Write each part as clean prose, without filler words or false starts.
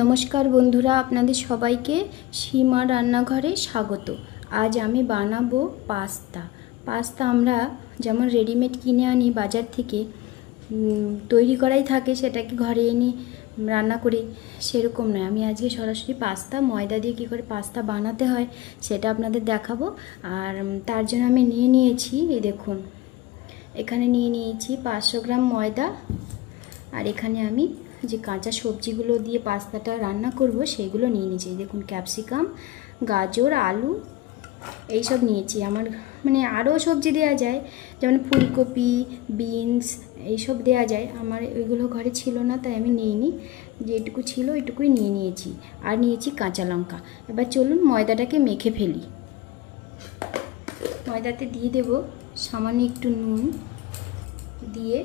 নমস্কার বন্ধুরা, আপনাদের সবাইকে সীমা রান্নাঘরে স্বাগত। আজ আমি বানাবো পাস্তা আমরা যেমন রেডিমেড কিনে আনি বাজার থেকে, তৈরি করাই থাকে, সেটাকে ঘরে এনে রান্না করি, সেরকম নয়। আমি আজকে সরাসরি ময়দা দিয়ে কী করে পাস্তা বানাতে হয় সেটা আপনাদের দেখাবো। আর তার জন্য আমি নিয়ে নিয়েছি, এই দেখুন, এখানে নিয়ে নিয়েছি 500 গ্রাম ময়দা। আর এখানে আমি যে কাঁচা সবজিগুলো দিয়ে পাস্তাটা রান্না করব সেইগুলো নিয়ে নিয়েছি। দেখুন, ক্যাপসিকাম, গাজর, আলু এইসব নিয়েছি। আমার আরও সবজি দেওয়া যায়, যেমন ফুলকপি, বিনস এইসব দেওয়া যায়। আমার ওইগুলো ঘরে ছিল না, তাই আমি নিইনি। যেটুকু ছিল ওইটুকুই নিয়ে নিয়েছি। আর নিয়েছি কাঁচা লঙ্কা। এবার চলুন ময়দাটাকে মেখে ফেলি। ময়দাতে দিয়ে দেব সামান্য একটু নুন, দিয়ে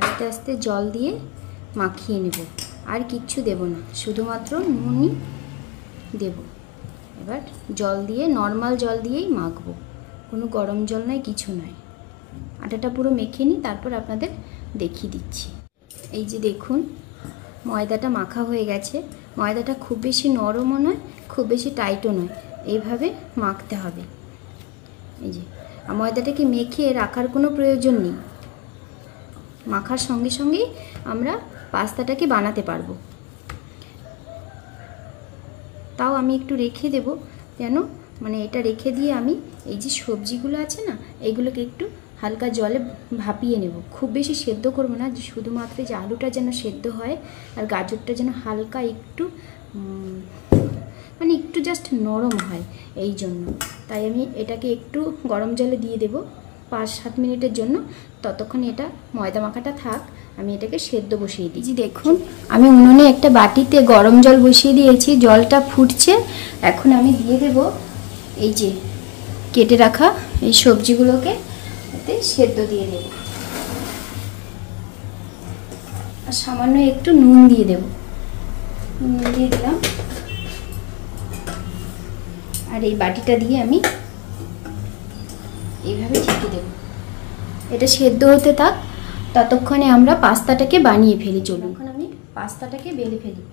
আস্তে আস্তে জল দিয়ে মাখিয়ে নেব। আর কিচ্ছু দেব না, শুধুমাত্র নুনই দেব। এবার জল দিয়ে, নর্মাল জল দিয়েই মাখবো, কোনো গরম জল নয়, কিছু নয়। আটাটা পুরো মেখে নিই, তারপর আপনাদের দেখিয়ে দিচ্ছি। এই যে দেখুন, ময়দাটা মাখা হয়ে গেছে। ময়দাটা খুব বেশি নরমও নয়, খুব বেশি টাইটও নয়, এইভাবে মাখতে হবে। এই যে, ময়দাটাকে মেখে রাখার কোনো প্রয়োজন নেই, মাখার সঙ্গে সঙ্গেই আমরা পাস্তাটাকে বানাতে পারবো। তাও আমি একটু রেখে দেব, যেন এটা রেখে দিয়ে আমি এই যে সবজিগুলো আছে না, এইগুলোকে একটু হালকা জলে ভাপিয়ে নেব। খুব বেশি সেদ্ধ করব না, শুধুমাত্র যে আলুটা যেন সেদ্ধ হয় আর গাজরটা যেন হালকা একটু একটু জাস্ট নরম হয়, এই জন্য। তাই আমি এটাকে একটু গরম জলে দিয়ে দেব 5-7 মিনিটের জন্য। ততক্ষণ এটা ময়দা মাখাটা থাক, আমি এটাকে সেদ্ধ বসিয়ে দিই। দেখুন, আমি উনুনে একটা বাটিতে গরম জল বসিয়ে দিয়েছি, জলটা ফুটছে। এখন আমি দিয়ে দেব এই যে কেটে রাখা এই সবজিগুলোকে, এতে সেদ্ধ দিয়ে দেব। আর সামান্য একটু নুন দিয়ে দেব, নুন দিয়ে দিলাম। আর এই বাটিটা দিয়ে আমি এইভাবে ঢেকে দেব। এটা সেদ্ধ হতে থাক, ততক্ষণে আমরা পাস্তাটাকে বানিয়ে ফেলি। চলুন, এখন আমি পাস্তাটাকে বেলে ফেলি।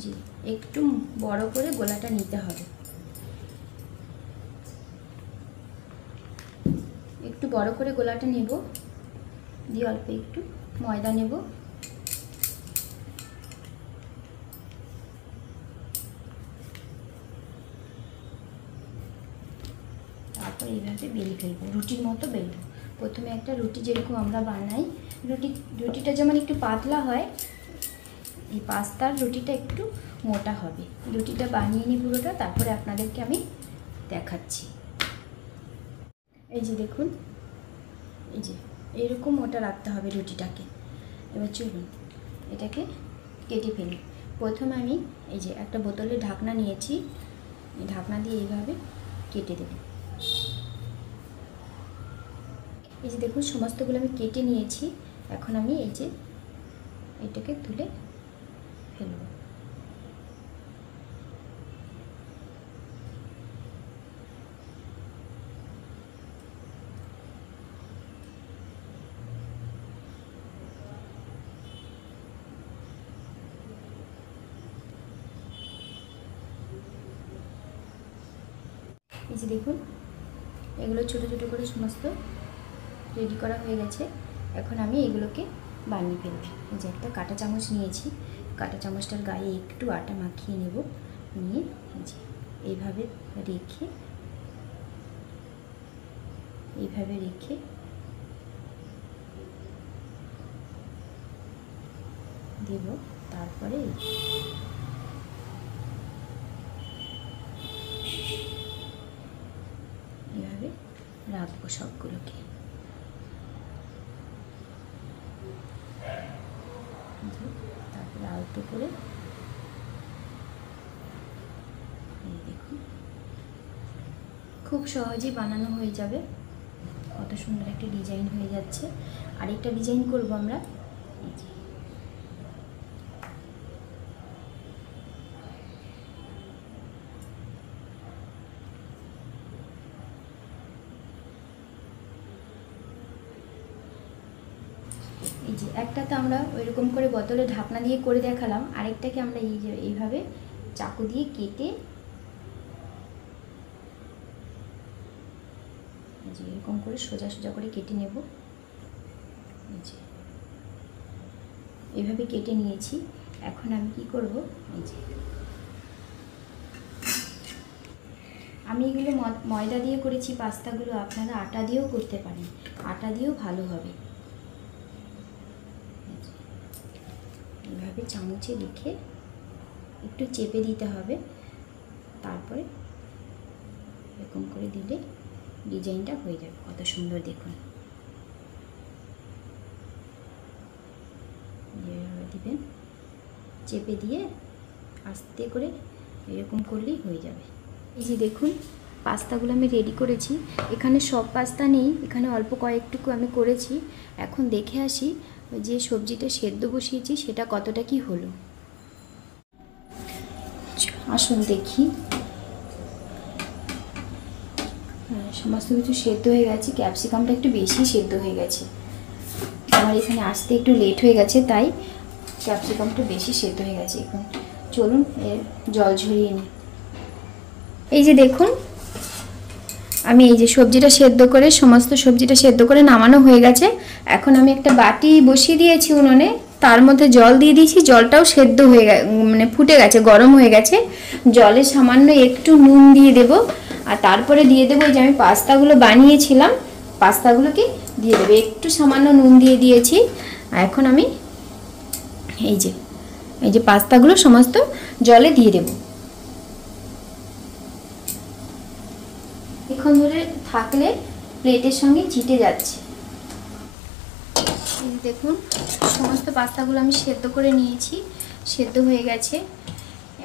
জি, একটু বড় করে গোলাটা নিতে হবে। একটু বড় করে গোলাটা নেব, দিয়ে অল্প একটু ময়দা নেব। তারপর এইভাবে বেলে ফেলবো, রুটির মতো বেলবো। প্রথমে একটা রুটি যেরকম আমরা বানাই, রুটিটা যেমন একটু পাতলা হয়, এই পাস্তার রুটিটা একটু মোটা হবে। রুটিটা বানিয়ে নিই পুরোটা, তারপরে আপনাদেরকে আমি দেখাচ্ছি। এই যে দেখুন, এই যে এরকম মোটা রাখতে হবে রুটিটাকে। এবার চলুন এটাকে কেটে ফেলি। প্রথমে আমি এই যে একটা বোতলের ঢাকনা নিয়েছি, এই ঢাকনা দিয়ে এইভাবে কেটে দেব। এই যে দেখুন, সমস্তগুলো আমি কেটে নিয়েছি। এখন আমি এই যে এটাকে তুলে ফেলব। এই যে দেখুন, এগুলো ছোটো ছোটো করে সমস্ত রেডি করা হয়ে গেছে। এখন আমি এগুলোকে বানিয়ে ফেলব। এই যে একটা কাঁটা চামচ নিয়েছি, কাঁটা চামচটার গায়ে একটু আটা মাখিয়ে নেব। নিয়ে এই যে এইভাবে রেখে দেব। তারপরে এইভাবে রাখবো সবগুলোকে। তারপরে আলতো করে এই দেখুন, খুব সহজেই বানানো হয়ে যাবে। কত সুন্দর একটা ডিজাইন হয়ে যাচ্ছে। আরেকটা ডিজাইন করব আমরা। এই যে এই যে একটাতে আমরা ওইরকম করে বোতলে ঢাকনা দিয়ে করে দেখালাম, আরেকটাকে আমরা এই যে এইভাবে চাকু দিয়ে কেটে এই যে এরকম করে সোজা সোজা করে কেটে নেব। এই যে এইভাবে কেটে নিয়েছি। এখন আমি কি করব, এই যে আমি এগুলো ময়দা দিয়ে করেছি পাস্তাগুলো, আপনারা আটা দিয়েও করতে পারেন, আটা দিয়েও ভালো হবে। এইভাবে চামচে রেখে একটু চেপে দিতে হবে, তারপরে এরকম করে দিলে ডিজাইনটা হয়ে যাবে। কত সুন্দর দেখুন, এইভাবে দিবেন, চেপে দিয়ে আস্তে করে এরকম করলেই হয়ে যাবে। এই যে দেখুন পাস্তাগুলো আমি রেডি করেছি। এখানে সব পাস্তা নেই, এখানে অল্প কয়েকটুকু আমি করেছি। এখন দেখে আসি যে সবজিটা সেদ্ধ বসিয়েছি সেটা কতটা কি হলো। আসুন দেখি। সমস্ত কিছু সেদ্ধ হয়ে গেছে, ক্যাপসিকামটা একটু বেশি সেদ্ধ হয়ে গেছে, আমার এখানে আসতে একটু লেট হয়ে গেছে, তাই ক্যাপসিকামটা বেশি সেদ্ধ হয়ে গেছে। এখন চলুন এর জল ঝরিয়ে নিই। এই যে দেখুন আমি এই যে সবজিটা সেদ্ধ করে, সমস্ত সবজিটা সেদ্ধ করে নামানো হয়ে গেছে। এখন আমি একটা বাটি বসিয়ে দিয়েছি উনুনে, তার মধ্যে জল দিয়ে দিয়েছি। জলটাও সেদ্ধ হয়ে মানে ফুটে গেছে, গরম হয়ে গেছে। জলে সামান্য একটু নুন দিয়ে দেব, আর তারপরে দিয়ে দেবো যে আমি পাস্তাগুলো বানিয়েছিলাম, পাস্তাগুলোকে দিয়ে দেবো। একটু সামান্য নুন দিয়ে দিয়েছি। আর এখন আমি এই যে পাস্তাগুলো সমস্ত জলে দিয়ে দেবো। এখন ধরে থাকলে প্লেটের সঙ্গে চিটে যাচ্ছে। দেখুন সমস্ত পাস্তাগুলো আমি সেদ্ধ করে নিয়েছি, সেদ্ধ হয়ে গেছে।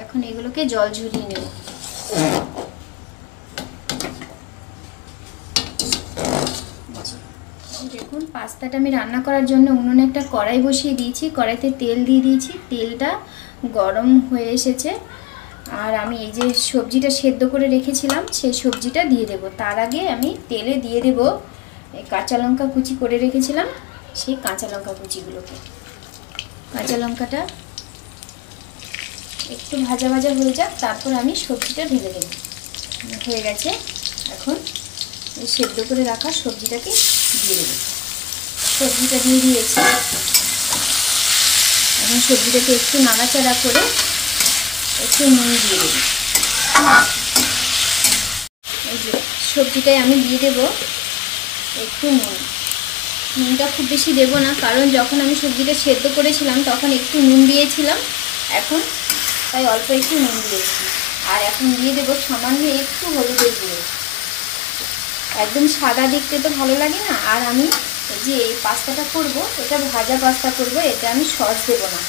এখন এগুলোকে জল ঝরিয়ে নেব। দেখুন পাস্তাটা আমি রান্না করার জন্য উনুনে একটা কড়াই বসিয়ে দিয়েছি, কড়াইতে তেল দিয়ে দিয়েছি, তেলটা গরম হয়ে এসেছে। আর আমি এই যে সবজিটা সেদ্ধ করে রেখেছিলাম সেই সবজিটা দিয়ে দেব। তার আগে আমি তেলে দিয়ে দেব এই কাঁচা লঙ্কা কুচি করে রেখেছিলাম, সেই কাঁচা লঙ্কা কুচিগুলোকে। কাঁচা লঙ্কাটা একটু ভাজা ভাজা হয়ে যাক, তারপর আমি সবজিটা ঢেলে দেব। হয়ে গেছে, এখন এই সেদ্ধ করে রাখা সবজিটাকে দিয়ে দেব। সবজিটা দিয়ে দিয়েছি। এখন সবজিটাকে একটু নাড়াচাড়া করে একটু নুন দিয়ে দেব। এই যে সবজিটায় আমি দিয়ে দেব একটু নুন। নুনটা খুব বেশি দেব না, কারণ যখন আমি সবজিটা সেদ্ধ করেছিলাম তখন একটু নুন দিয়েছিলাম, এখন তাই অল্প একটু নুন দিয়েছি। আর এখন দিয়ে দেব সামান্য একটু হলুদের গুঁড়ো। একদম সাদা দেখতে তো ভালো লাগে না। আর আমি যে এই পাস্তাটা করব, এটা ভাজা পাস্তা করব, এটা আমি সস দেব না।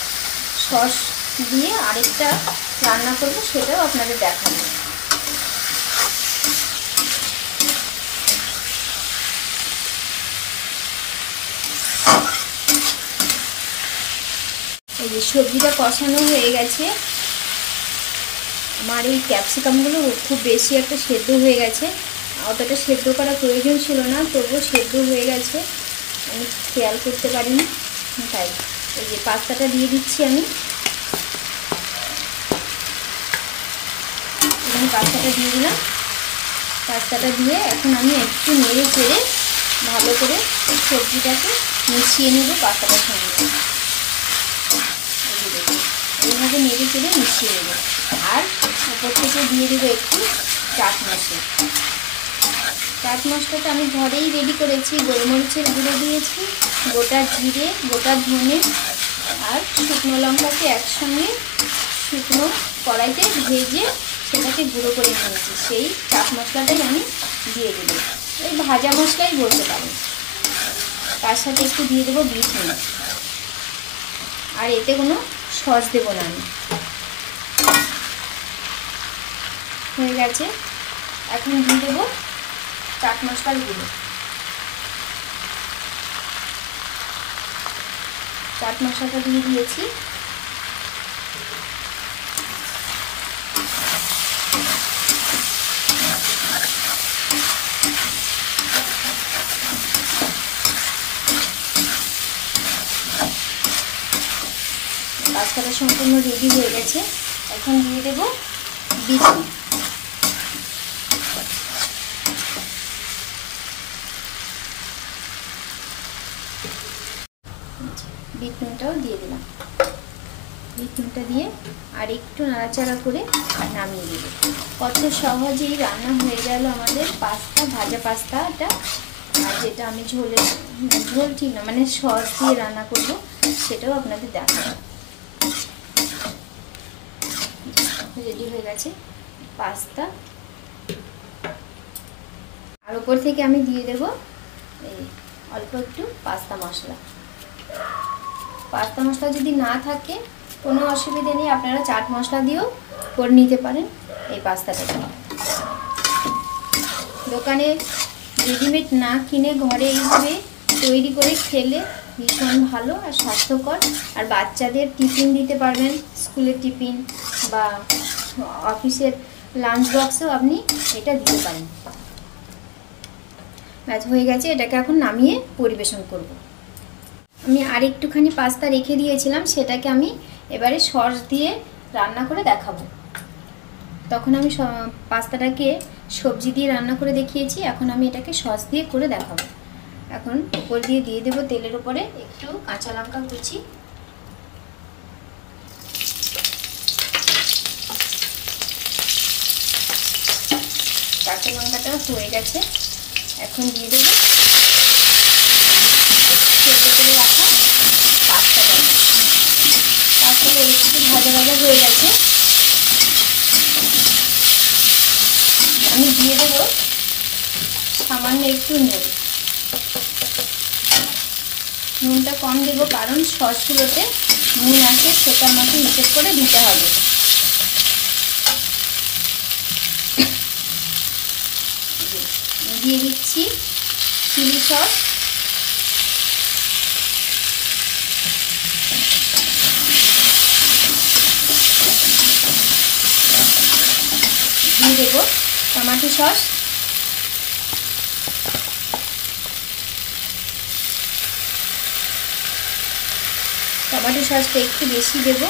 সস দিয়ে আরেকটা রান্না করব, সেটাও আপনাদের দেখাবো। এই যে সবজিটা কষানো হয়ে গেছে। আমার এই ক্যাপসিকামগুলো খুব বেশি একটা সেদ্ধ হয়ে গেছে, অতটা সেদ্ধ করার প্রয়োজন ছিল না, তবুও সেদ্ধ হয়ে গেছে, আমি খেয়াল করতে পারিনি। তাই এই যে পাস্তাটা দিয়ে দিচ্ছি আমি। এখানে পাস্তাটা দিয়ে দিলাম। পাস্তাটা দিয়ে এখন আমি একটু নেড়ে চেড়ে ভালো করে সবজিটাকে মিশিয়ে নেব পাস্তাটার সঙ্গে। এইভাবে নেড়ে চেড়ে মিশিয়ে নেব। আর উপর থেকে দিয়ে দেবো একটু চাট মশলা। চাট মশলাটা আমি ঘরেই রেডি করেছি। গোলমরিচের গুঁড়ো দিয়েছি, গোটা জিরে, গোটা ধনে আর শুকনো লঙ্কাকে একসঙ্গে শুকনো কড়াইতে ভেজে সেটাকে গুঁড়ো করে নিয়েছি। সেই চাট মশলাটাই আমি দিয়ে দেবো। এই ভাজা মশলাই বলতে পারেন। তার সাথে একটু দিয়ে দেবো বিট নুন। আর এতে কোনো সস দেবো না আমি। হয়ে গেছে, এখন দিয়ে দেবো চাট মশলার গুঁড়ো। চাট মশলাটা দিয়ে দিয়েছি। পাস্তাটা সম্পূর্ণ রেডি হয়ে গেছে। এখন দিয়ে দেব বিট নুন। বিট নুনটাও দিয়ে দিলাম। বিট নুনটা দিয়ে আর একটু নাড়াচাড়া করে নামিয়ে দেব। কত সহজেই রান্না হয়ে গেল আমাদের পাস্তা, ভাজা পাস্তাটা। আর যেটা আমি ঝোল ঠিক না, মানে সস দিয়ে রান্না করব, সেটাও আপনাদের দেখাবো। রেডি হয়ে গেছে পাস্তা। আর উপর থেকে আমি দিয়ে দেব এই অল্প একটু পাস্তা মশলা। পাস্তা মশলা যদি না থাকে কোনো অসুবিধা নেই, আপনারা চাট মশলা দিয়েও করে নিতে পারেন এই পাস্তাটাকে। দোকানে রেডিমেড না কিনে ঘরে এইভাবে তৈরি করে খেলে ভীষণ ভালো আর স্বাস্থ্যকর। আর বাচ্চাদের টিফিন দিতে পারবেন, স্কুলের টিফিন বা অফিসের লাঞ্চ বক্সেও আপনি এটা দিতে পারেন। ব্যাস হয়ে গেছে, এটাকে এখন নামিয়ে পরিবেশন করব। আমি আর একটুখানি পাস্তা রেখে দিয়েছিলাম, সেটাকে আমি এবারে সস দিয়ে রান্না করে দেখাবো। তখন আমি পাস্তাটাকে সবজি দিয়ে রান্না করে দেখিয়েছি, এখন আমি এটাকে সস দিয়ে করে দেখাবো। এখন উপর দিয়ে দেবো তেলের উপরে একটু কাঁচা লঙ্কা কুচি, কাঁচা লঙ্কাটা হয়ে গেছে। এখন দিয়ে দেবো সেদ্ধ করে রাখা পাস্তাটা। পাস্তাটা একটু ভাজা ভাজা হয়ে গেছে। আমি দিয়ে দেবো সামান্য একটু নুন। নুনটা কম দেবো কারণ সসগুলোতে নুন আছে, সেটা আমাকে হিসেব করে দিতে হবে। দিয়ে দিচ্ছি চিলি সস, দিয়ে দেবো টমেটো সস, টমেটো সসটা একটু বেশি দেব।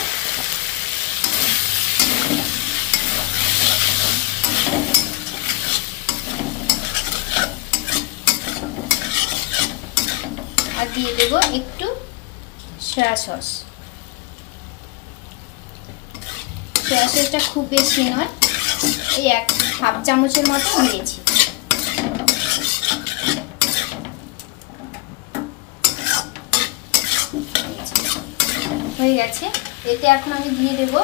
আর দিয়ে দেব একটু সয়া সস। সয়া সসটা খুব বেশি নয়, এই হাফ চামচের মতো দিয়েছি। হয়ে গেছে। এতে এখন আমি দিয়ে দেব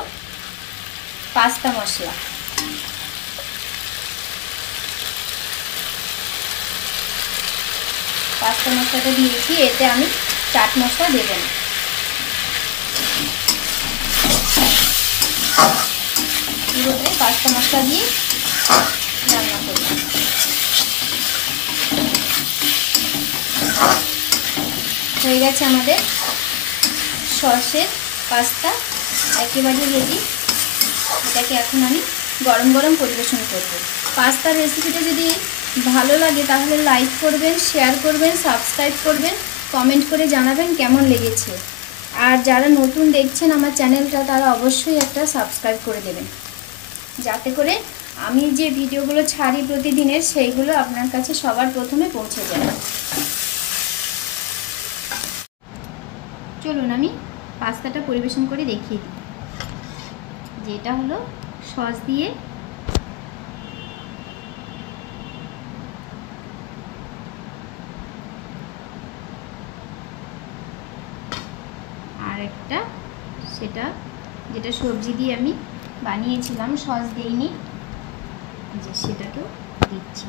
পাস্তা মশলা। পাস্তা মশলাটা দিয়েছি, এতে আমি চাট মশলা দেব না। পুরোটাই পাস্তা মশলা দিয়ে রান্না করব। হয়ে গেছে আমাদের সসের পাস্তা, একেবারে রেডি। এটাকে এখন আমি গরম গরম পরিবেশন করব। পাস্তার রেসিপিটা যদি ভালো লাগে তাহলে লাইক করবেন, শেয়ার করবেন, সাবস্ক্রাইব করবেন, কমেন্ট করে জানাবেন কেমন লেগেছে। আর যারা নতুন দেখছেন আমার চ্যানেলটা, তারা অবশ্যই একটা সাবস্ক্রাইব করে দেবেন, যাতে করে আমি যে ভিডিওগুলো ছাড়ি প্রতিদিনের, সেইগুলো আপনার কাছে সবার প্রথমে পৌঁছে যায়। চলুন আমি পাস্তাটা পরিবেশন করে দেখিয়ে দিই। যেটা হলো সস দিয়ে আর একটা, সেটা যেটা সবজি দিয়ে আমি বানিয়েছিলাম, সস দেইনি, যে সেটাকেও দিচ্ছি।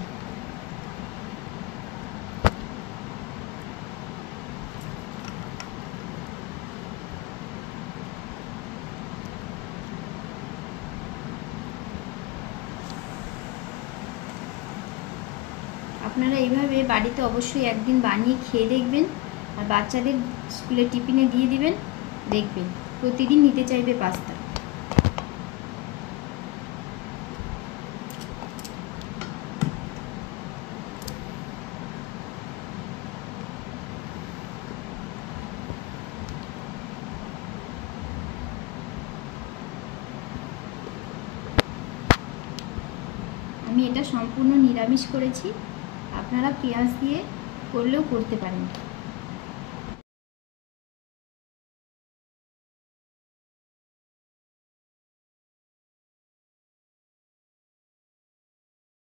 আপনারা এইভাবে বাড়িতে অবশ্যই একদিন বানিয়ে খেয়ে দেখবেন, আর বাচ্চাদের স্কুলে টিফিনে দিয়ে দিবেন, দেখবেন প্রতিদিন নিতে চাইবে পাস্তা। আমি এটা সম্পূর্ণ নিরামিষ করেছি, আপনারা পেঁয়াজ দিয়ে করলেও করতে পারেন।